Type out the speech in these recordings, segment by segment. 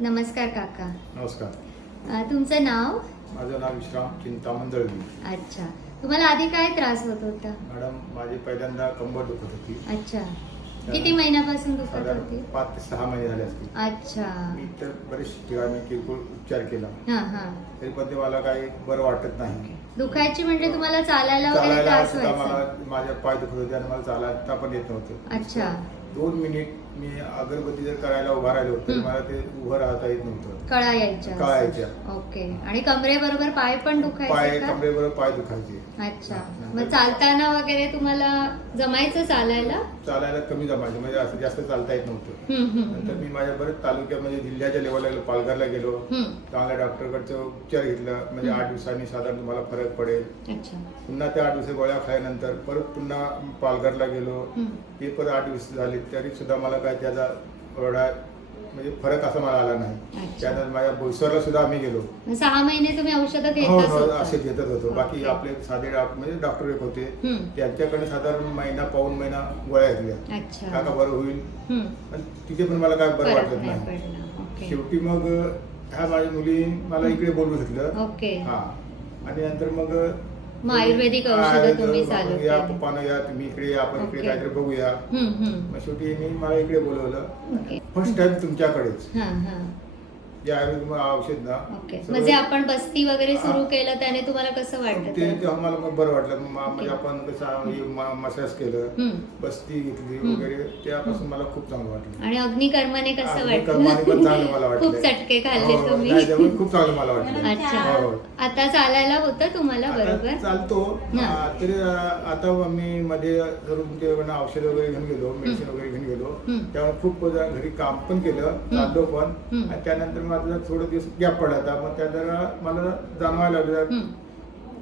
नमस्कार काका. नमस्कार. तुमचं नाव? माझं नाव विश्राम चिंतामण दळवी. अच्छा. तुम्हाला आधी काय त्रास होत होता? मॅडम माझी पहिल्यांदा कंबर दुखत होती. अच्छा. किती महिन्यापासून दुखत साधारण होती? 5 ते 6 महिने झाले असतील. अच्छा. मी तर बरेच ठिकाणी किरकोळ उपचार केला हा हा. तरी पण ते मला काही बरं वाटत नाही. दुखायची म्हणजे तुम्हाला चालायला वगैरे चालायला त्रास सुद्धा व्हायचा? मला माझे पाय दुखत होते आणि मला चालता पण येत नव्हतं. अच्छा. 2 मिनिट मी अगरबत्ती जर करायला उभा राहिलो तर मला ते उभं राहता येत नव्हतं. कळा यायच्या? कळा यायच्या. ओके. आणि कमरेबरोबर पाय पण पाय दुखायचे का? कमरेबरोबर पाय दुखायचे. अच्छा. हा. मग चालताना वगैरे तुम्हाला जमायचं चालायला? चालायला कमी जमायचं म्हणजे असं जास्त चालता येत नव्हतं. नंतर मी माझ्या बरेच तालुक्यामध्ये जिल्ह्याच्या लेवलला गेलो, पालघरला गेलो. चांगल्या डॉक्टरकडचं उपचार घेतला म्हणजे 8 दिवसांनी साधारण तुम्हाला फरक पडेल. अच्छा. पुन्हा त्या 8 दिवस गोळ्या खाल्यानंतर परत पुन्हा पालघरला गेलो. ते परत 8 दिवस झाले तरी सुद्धा मला काय त्याचा एवढा म्हणजे फरक असा मला आला नाही. अच्छा. त्यानंतर माझ्या बोईसरला सुद्धा आम्ही गेलो. 6 महिने तुम्ही औषधं हो घेतच हो होता? असे घेतच होतो. बाकी ओके. आपले साधे म्हणजे डॉक्टर एक होते हम्म. त्यांच्याकडे साधारण महिना पाऊण महिना गोळ्या घेतल्या. अच्छा. काका बरं होईल पण तिथे पण मला काय बरं फरक वाटत नाही नाही. पडला. ओके. शेवटी मग ह्या माझ्या मुली मला इकडे बोलवून घेतलं. ओके. हा आणि नंतर मग मग आयुर्वेदिक औषधं तुम्ही चालू या केली. पप्पानं या तुम्ही इकडे या आपण इकडे ओके. काहीतरी बघूया. मग शेवटी मी मला इकडे बोलवलं. ओके. फर्स्ट टाइम तुमच्याकडेच हा हा. जे आयुर्वेदिक औषध ना ओके. सगळं- म्हणजे आपण बस्ती वगैरे सुरू हा. केलं त्याने तुम्हाला कसं वाटतं? ते तेव्हा मला मग बरं वाटलं. म्हणजे आपण कसं मसाज केलं, बस्ती घेतली वगैरे त्यापासून मला खूप चांगलं वाटलं. आणि अग्निकर्माने कसं आणि कर्माने पण चांगलं मला वाटलं? वाटलं. खूप चटके खाल्ले हो, तुम्ही? नाही, त्यामुळे खूप चांगलं मला वाटलं. अच्छा. हो. आता चालायला होतं तुम्हाला आता बरोबर? चालतो. हा. तरी आता मी मध्ये जरूर ते औषध वगैरे घेऊन गेलो, मेडिसिन वगैरे घेऊन गेलो. त्यामुळे खूप घरी काम पण केलं, चाललो पण. आणि त्यानंतर माझा थोडे दिवस गॅप पडला होता. मग त्या जरा मला जाणवायला लागलं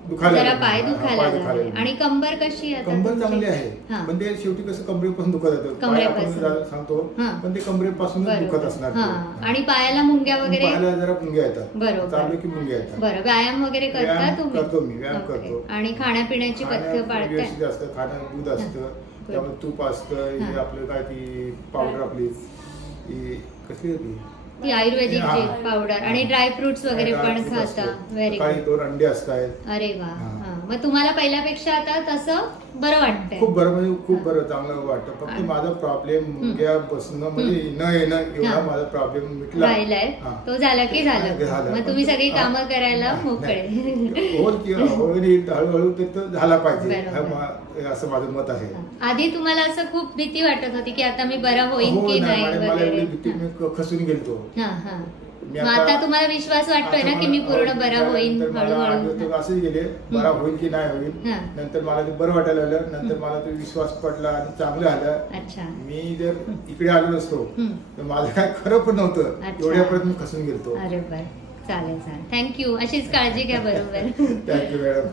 दुखायला जरा लागलं. पाय हा, दुखायला पाय लागले. दुखायला लागले. आणि कंबर कशी आहे आता कंबर तुमची? चांगली आहे हा. पण ते शेवटी कसं कमरेपासून दुखत येतं. पाय आपण कमरेपासून. सांगतो हा. पण ते कमरेपासूनच दुखत बरोबर. असणार हा. ते. आणि पायाला मुंग्या वगैरे? पायाला जरा मुंग्या येतात. बरोबर. चालू की मुंग्या येतात. बरं. व्यायाम वगैरे करता व्यायाम तुम्ही? करतो मी, व्यायाम ओके. करतो. आणि खाण्यापिण्याची पथ्य खाणं पाळताय? व्यवस्थित असतं. खाणं दूध असतं, त्यामुळे तूप असतं. हे हा. आपलं काय ती पावडर आपली ही कसली होती ती आयुर्वेदिक हा. जी पावडर आणि ड्रायफ्रुट्स वगैरे पण खाता? व्हेरी काही गुड. 2 अंडे असतात. अरे वा. हा. हा. मग तुम्हाला पहिल्यापेक्षा आता तसं बरं वाटतंय? खूप बरं म्हणजे खूप बरं चांगलं वाटतं. फक्त माझा प्रॉब्लेम मुंग्या बसणं म्हणजे न येणं एवढा हा. माझा प्रॉब्लेम मिटला. राहिलाय. हा. तो झाला की झालं. झालं. मग तुम्ही सगळी हा. कामं करायला मोकळे? होईल की होईल, हळूहळू ते झाला पाहिजे बरोबर. असं माझं मत आहे. आधी तुम्हाला असं खूप भीती वाटत होती की आता मी बरा होईन हो की ना, नाही मला वगैरे? एवढी भीती मी खचून गेलतो. हा हा. मी मग आता तुम्हाला विश्वास वाटतोय ना की मी पूर्ण बरा होईन हळूहळू? असेच गेले बरा होईल की नाही होईल. हा. नंतर मला ते बरं वाटायला लागलं. नंतर मला तो विश्वास पडला आणि चांगलं आलं. अच्छा. मी जर इकडे आलो नसतो तर माझं काय खरं पण नव्हतं. अच्छा. एवढ्यापर्यंत मी खसून गेलतो. अरे बर. चालेल चालेल. थँक्यू. अशीच काळजी घ्या बरोबर. Thank you madam.